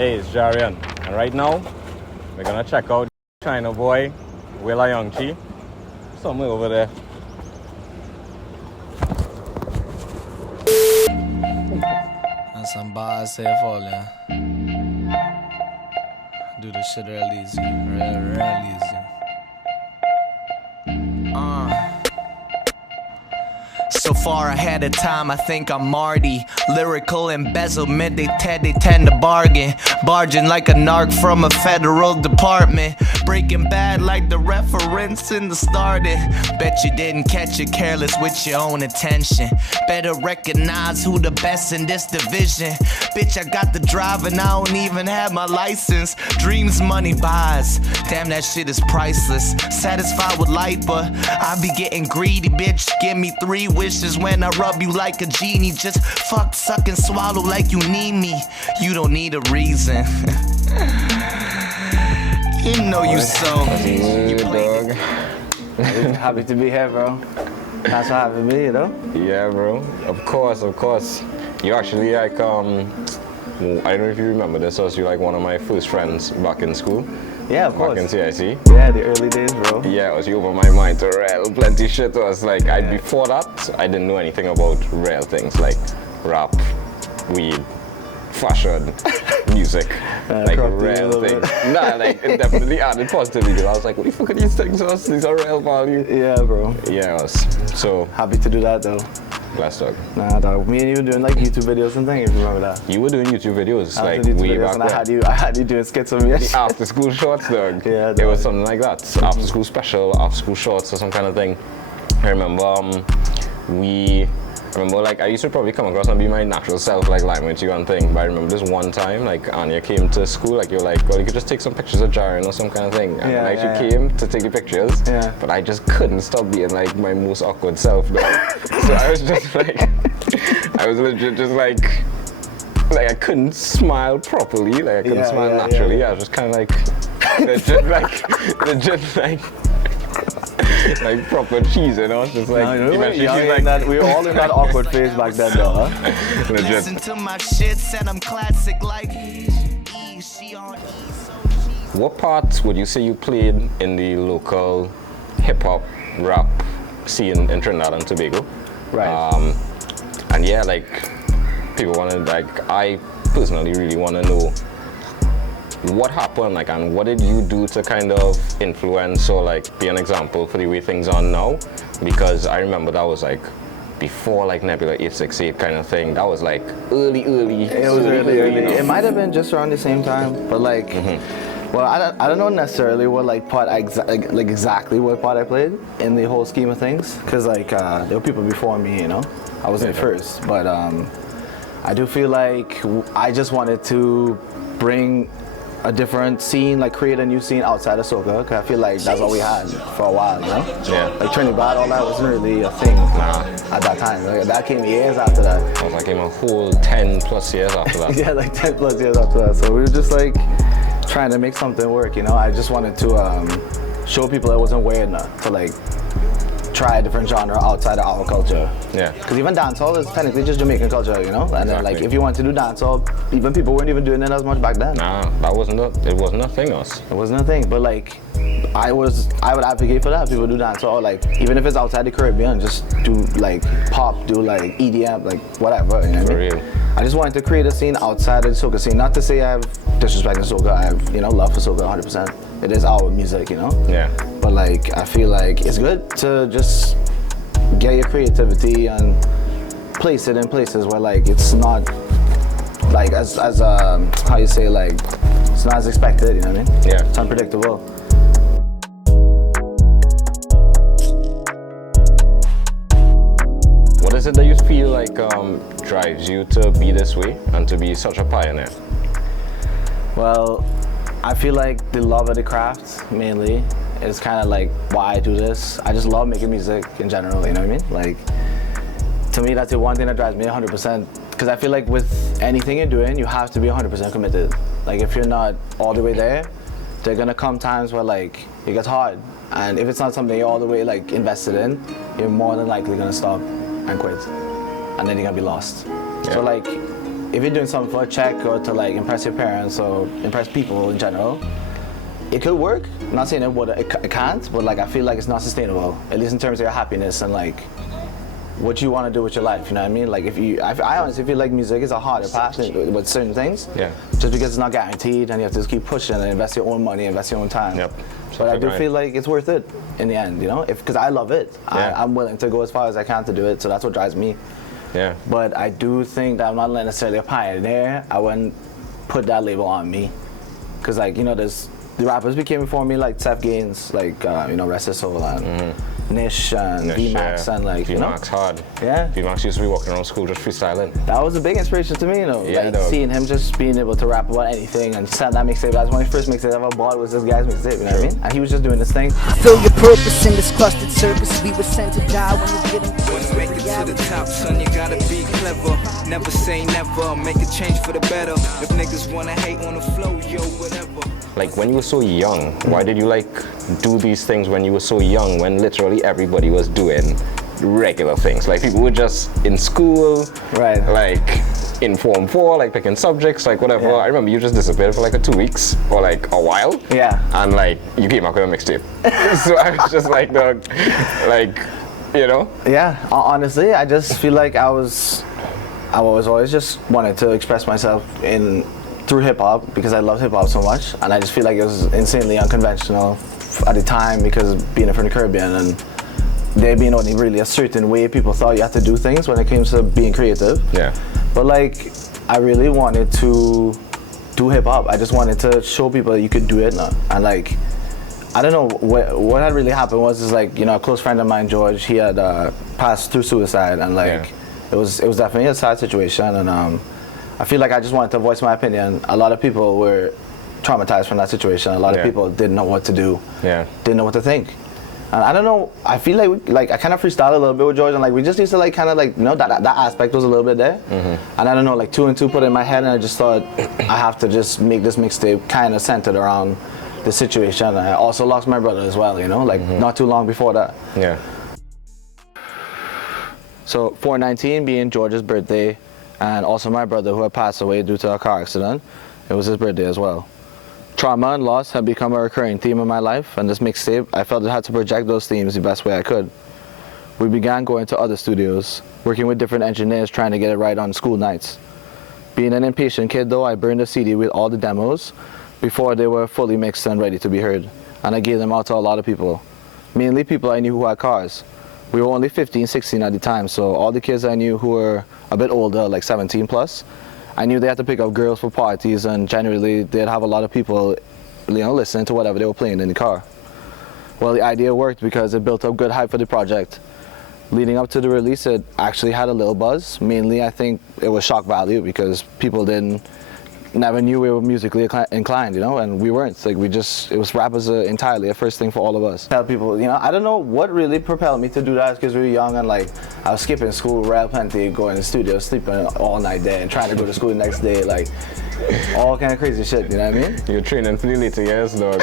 Hey, it's Jarian, and right now we're gonna check out Chinaboi with Ayoung-Chee somewhere over there. And some bars here falling. Do this shit real easy, real easy. So far ahead of time, I think I'm Marty. Lyrical embezzlement, they tend to bargain. Barging like a narc from a federal department. Breaking bad like the reference in the starting. Bet you didn't catch it, careless with your own attention. Better recognize who the best in this division. Bitch, I got the drive and I don't even have my license. Dreams money buys, damn that shit is priceless. Satisfied with light, but I be getting greedy, bitch. Give me 3 wishes when I rub you like a genie. Just fuck, suck, and swallow like you need me. You don't need a reason. You know you so. You dog. Happy to be here, bro. Thanks for having me, you know? Yeah, bro. Of course. You actually like I don't know if you remember this. Was you like one of my first friends back in school? Yeah, of course. Back in CIC. Yeah, the early days, bro. Yeah, it was you over my mind to rail plenty shit. It was like before that I didn't know anything about real things like rap, weed, fashion, music, like real things. Nah, like it definitely added positivity. I was like, what the fuck are these things? These are real value. Yeah, bro. Yeah, I was so happy to do that though. Blessed dog. Nah, dog. Me and you were doing like YouTube videos and things, if you remember that. You were doing YouTube videos like YouTube way videos back and then. I had you doing skits of me. The after school shorts, dog. Yeah, it was something like that. After school special, after school shorts or some kind of thing. I remember like I used to probably come across and be my natural self, like lying with you and thing. But I remember this one time, like Anya came to school, like you're like, well, you could just take some pictures of Jaren or some kind of thing. And she came to take the pictures. Yeah. But I just couldn't stop being like my most awkward self, dog. So I was just like, I was legit just like I couldn't smile properly, like I couldn't smile naturally. Yeah. I was just kind of like, legit like proper cheese, you know? Just like, we were all in that awkward phase back then, though, huh? Legit. Listen to my shit, said I'm classic like What part would you say you played in the local hip hop rap scene in Trinidad and Tobago? Right. And yeah, like people want to, like, I personally really want to know what happened, like, and what did you do to kind of influence or like be an example for the way things are now? Because I remember that was like before like Nebula 868 kind of thing. That was like early. It was early. It might have been just around the same time, but like, well, I don't know necessarily what like part exactly what part I played in the whole scheme of things, because like there were people before me, you know. I wasn't the first, but I do feel like I just wanted to bring a different scene, like create a new scene outside of soca, because I feel like that's all we had for a while, you know? Yeah. Like Trinidad, all that wasn't really a thing at that time. Like, that came years after that. I was like in a whole 10 plus years after that. Yeah, like 10 plus years after that. So we were just like trying to make something work, you know? I just wanted to show people it wasn't weird enough to like try a different genre outside of our culture. Yeah. Because even dancehall is technically just Jamaican culture, you know? And then like if you want to do dancehall, even people weren't even doing it as much back then. Nah, it wasn't a thing, us. It wasn't a thing, but like I would advocate for that. People do dancehall, like even if it's outside the Caribbean, just do like pop, do like EDM, like whatever, you know what I mean? For real. I just wanted to create a scene outside of the soca scene. Not to say I have disrespect to soca, I have, you know, love for soca 100%. It is our music, you know? Yeah. But like, I feel like it's good to just get your creativity and place it in places where like it's not like as how you say, like it's not as expected, you know what I mean? Yeah. It's unpredictable. What is it that you feel like drives you to be this way and to be such a pioneer? Well, I feel like the love of the craft mainly is kind of like why I do this. I just love making music in general, you know what I mean? Like, to me, that's the one thing that drives me 100%. Because I feel like with anything you're doing, you have to be 100% committed. Like, if you're not all the way there are gonna come times where like it gets hard. And if it's not something you're all the way like invested in, you're more than likely gonna stop and quit. And then you're gonna be lost. Yeah. So like, if you're doing something for a check or to like impress your parents or impress people in general, it could work. I'm not saying it can't, but like I feel like it's not sustainable, at least in terms of your happiness and like what you want to do with your life. You know what I mean? Like I honestly feel like music is a harder path with certain things. Yeah. Just because it's not guaranteed, and you have to just keep pushing and invest your own money, invest your own time. Yep. But I do feel like it's worth it in the end, you know, because I love it. Yeah. I'm willing to go as far as I can to do it, so that's what drives me. Yeah. But I do think that I'm not necessarily a pioneer. I wouldn't put that label on me, because like, you know, the rappers became before me, like Seth Gaines, like you know, Rest His Soul, and Nish and V-Max, and like, you know. V-Max hard. Yeah. V-Max used to be walking around school just freestyling. That was a big inspiration to me, you know, Yeah, like dog. seeing him just being able to rap about anything and send that mixtape. That's one of the first mixtapes I ever bought, was this guy's mixtape, you know what I mean? And he was just doing this thing. Feel your purpose in this clustered circus. We were sent to die when you get When you make it to the top, son, you gotta be clever. Never say never, make a change for the better. If niggas wanna hate on the flow, yo, whatever. Like when you were so young, why did you like do these things when you were so young, when literally everybody was doing regular things? Like people were just in school, Right. like in Form 4, like picking subjects, like whatever. Yeah. I remember you just disappeared for like 2 weeks or like a while. Yeah. And like you came out with a mixtape. So I was just like, you know? Yeah, honestly, I just feel like I was always just wanted to express myself through hip hop, because I love hip hop so much, and I just feel like it was insanely unconventional at the time, because being from the Caribbean and there being only really a certain way people thought you had to do things when it came to being creative. Yeah. But like, I really wanted to do hip hop. I just wanted to show people that you could do it now. And like, I don't know what had really happened was like, you know, a close friend of mine, George, he had passed through suicide, and like it was definitely a sad situation, and I feel like I just wanted to voice my opinion. A lot of people were traumatized from that situation. A lot of people didn't know what to do. Yeah. Didn't know what to think. And I don't know, I feel like I kind of freestyled a little bit with George, and like we just used to like kind of like, you know, that aspect was a little bit there. And I don't know, like 2 and 2 put in my head, and I just thought I have to just make this mixtape kind of centered around the situation. I also lost my brother as well, you know, like not too long before that. Yeah. So 4/19 being George's birthday, and also my brother who had passed away due to a car accident, it was his birthday as well. Trauma and loss had become a recurring theme in my life, and this mixtape, I felt it had to project those themes the best way I could. We began going to other studios, working with different engineers trying to get it right on school nights. Being an impatient kid though, I burned the CD with all the demos before they were fully mixed and ready to be heard, and I gave them out to a lot of people, mainly people I knew who had cars. We were only 15, 16 at the time, so all the kids I knew who were a bit older, like 17 plus, I knew they had to pick up girls for parties, and generally they'd have a lot of people, you know, listening to whatever they were playing in the car. Well, the idea worked because it built up good hype for the project. Leading up to the release, it actually had a little buzz. Mainly, I think it was shock value, because people never knew we were musically inclined, you know, and we weren't. Like it was rap was entirely a first thing for all of us. Tell people, you know, I don't know what really propelled me to do that, because we were young, and like I was skipping school real plenty, going to the studio, sleeping all night there, and trying to go to school the next day, like all kind of crazy shit, you know what I mean? You're training for the later years, dog.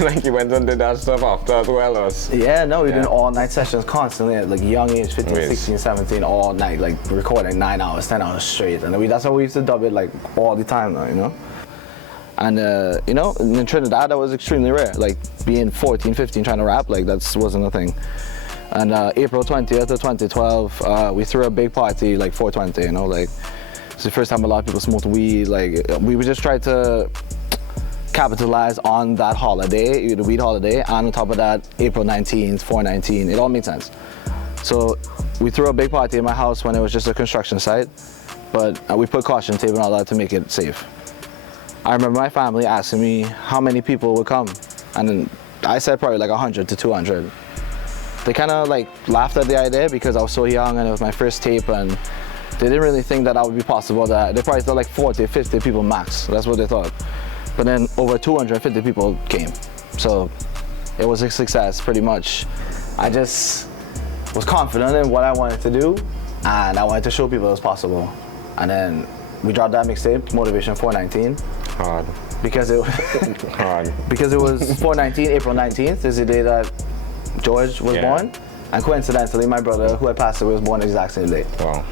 Like you went and did that stuff after as well as. Yeah, no, we did all night sessions constantly at like young age, 15, 16, 17, all night, like recording 9 hours, 10 hours straight, and that's how we used to dub it, like all the time now, you know? And you know, in Trinidad that was extremely rare, like being 14, 15 trying to rap, like that wasn't a thing. And April 20th of 2012, we threw a big party, like 420, you know, like it's the first time a lot of people smoked weed. Like we would just try to capitalize on that holiday, the weed holiday, and on top of that, April 19th, 4/19, it all made sense. So we threw a big party in my house when it was just a construction site, but we put caution tape and all that to make it safe. I remember my family asking me how many people would come, and then I said probably like 100 to 200. They kind of like laughed at the idea because I was so young and it was my first tape, and they didn't really think that would be possible. That they probably thought like 40, 50 people max. That's what they thought. But then over 250 people came. So it was a success pretty much. I just was confident in what I wanted to do, and I wanted to show people it was possible. And then we dropped that mixtape, Motivation 4/19. Hard. Because it Hard. because it was 4/19, April 19th is the day that George was born, and coincidentally my brother who had passed away was born the exact same day. Wow.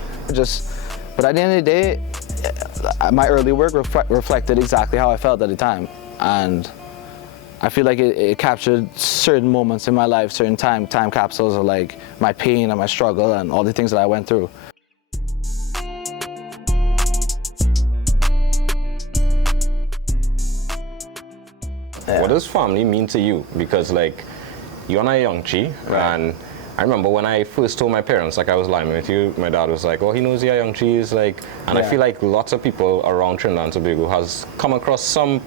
But at the end of the day, my early work reflected exactly how I felt at the time, and I feel like it captured certain moments in my life, certain time capsules of like my pain and my struggle and all the things that I went through. Yeah. What does family mean to you? Because like, you're on Ayoung-Chee, Right. and I remember when I first told my parents like I was lying with you, my dad was like, oh, he knows the Ayoung-Chee is like, and I Yeah. feel like lots of people around Trinidad and Tobago has come across some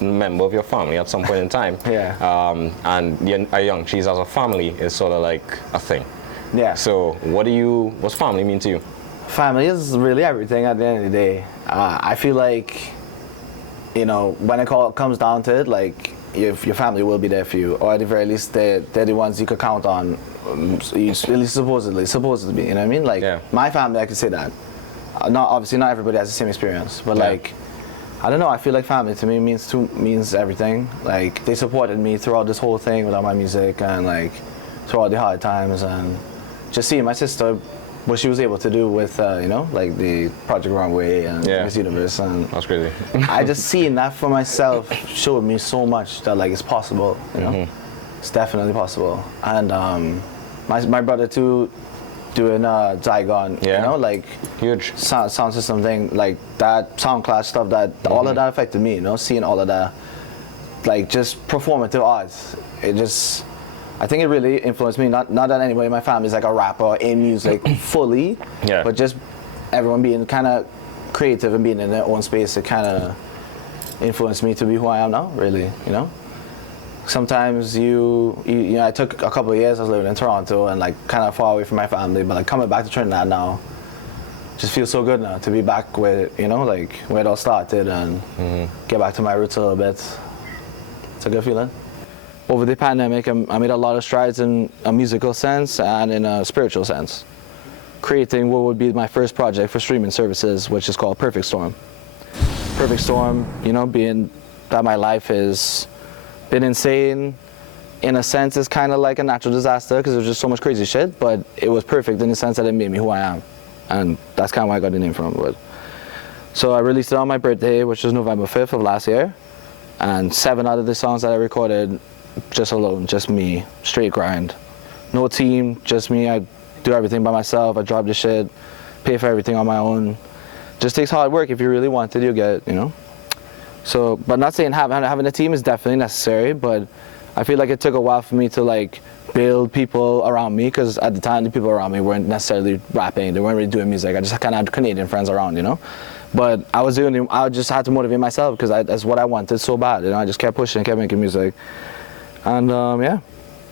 member of your family at some point in time. Yeah. And the Ayoung-Chees as a family is sort of like a thing. Yeah. So what's family mean to you? Family is really everything at the end of the day. I feel like, you know, when it comes down to it, like, your family will be there for you, or at the very least, they're the ones you could count on, at least supposedly, you know what I mean? Like, Yeah. my family, I could say that. Obviously, not everybody has the same experience, but Yeah. like, I don't know, I feel like family to me means everything. Like, they supported me throughout this whole thing without my music, and like, throughout the hard times, and just seeing my sister, what she was able to do with, you know, like the Project Wrong Way and Yeah. Miss Universe, and That's crazy. I just seeing that for myself showed me so much that like it's possible, you know, it's definitely possible. And my brother too, doing Zygon, Yeah. you know, like Huge. sound system thing, like that sound class stuff, that all of that affected me, you know, seeing all of that, like just performative arts. I think it really influenced me. Not that anybody in my family is like a rapper in music fully, Yeah. but just everyone being kind of creative and being in their own space, it kind of influenced me to be who I am now, really, you know? Sometimes you know, I took a couple of years, I was living in Toronto and like kind of far away from my family, but like coming back to Trinidad now, just feels so good now to be back where, you know, like where it all started, and get back to my roots a little bit. It's a good feeling. Over the pandemic, I made a lot of strides in a musical sense and in a spiritual sense, creating what would be my first project for streaming services, which is called Perfect Storm. Perfect Storm, you know, being that my life has been insane, in a sense, it's kind of like a natural disaster because there's just so much crazy shit, but it was perfect in the sense that it made me who I am. And that's kind of where I got the name from. But so I released it on my birthday, which was November 5th of last year, and 7 out of the songs that I recorded just alone, just me, straight grind. No team, just me. I do everything by myself. I drop the shit, pay for everything on my own. Just takes hard work. If you really want it, you get it, you know? So, but not saying having a team is definitely necessary, but I feel like it took a while for me to like build people around me, because at the time the people around me weren't necessarily rapping, they weren't really doing music. I just kind of had Canadian friends around, you know? But I just had to motivate myself because that's what I wanted so bad, you know? I just kept pushing, kept making music. And yeah,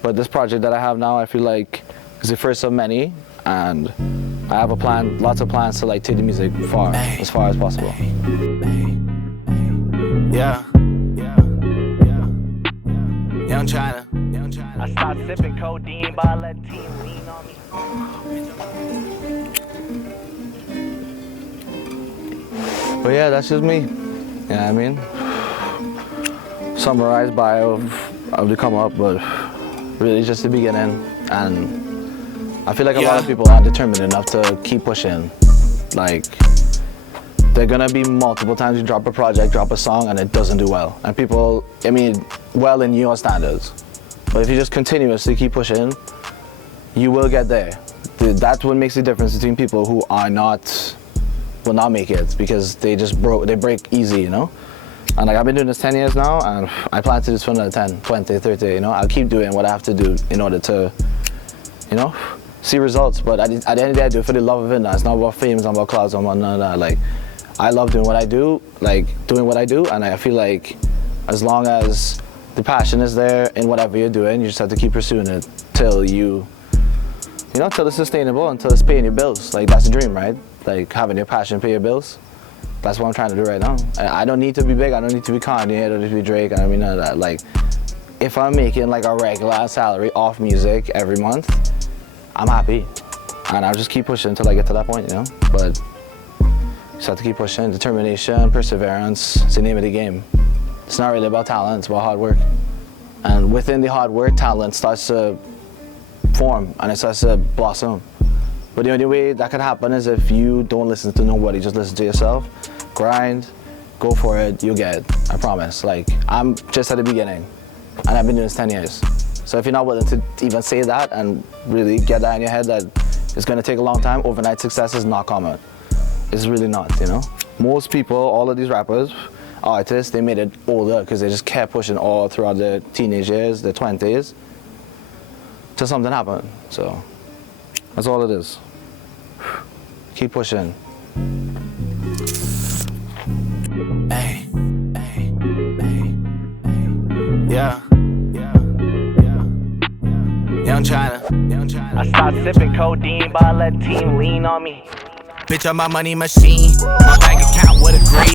but this project that I have now, I feel like is the first of many, and I have a plan, lots of plans to like take the music as far as possible. Yeah. Young China. I stopped sipping codeine, but I let team lean on me. But yeah, that's just me. You know what I mean? Summarized bio of the come up, but really just the beginning. And I feel like a lot of people aren't determined enough to keep pushing. Like, there are gonna be multiple times you drop a project, drop a song, and it doesn't do well. And people, I mean, well in your standards. But if you just continuously keep pushing, you will get there. That's what makes the difference between people who will not make it, because they break easy, you know? And like, I've been doing this 10 years now, and I plan to do this for another 10, 20, 30, you know? I'll keep doing what I have to do in order to, you know, see results. But at the end of the day, I do it for the love of it now. It's not about fame, it's not about clouds, it's not about none of that. Like, I love doing what I do, and I feel like as long as the passion is there in whatever you're doing, you just have to keep pursuing it till till it's sustainable, until it's paying your bills. Like, that's the dream, right? Like, having your passion pay your bills. That's what I'm trying to do right now. I don't need to be big, I don't need to be Kanye, I don't need to be Drake, I don't mean none of that. Like, if I'm making like a regular salary off music every month, I'm happy. And I'll just keep pushing until I get to that point, you know? But just have to keep pushing. Determination, perseverance, it's the name of the game. It's not really about talent, it's about hard work. And within the hard work, talent starts to form and it starts to blossom. But the only way that could happen is if you don't listen to nobody, just listen to yourself, grind, go for it, you'll get it. I promise. Like, I'm just at the beginning, and I've been doing this 10 years. So if you're not willing to even say that and really get that in your head that it's gonna take a long time, overnight success is not common. It's really not, you know? Most people, all of these rappers, artists, they made it older because they just kept pushing all throughout their teenage years, their 20s, till something happened. So that's all it is. Keep pushing. Hey, hey, hey, yeah. Young China. I stopped sipping codeine, but I let team lean on me. Bitch, I'm my money machine. My bank account with a green.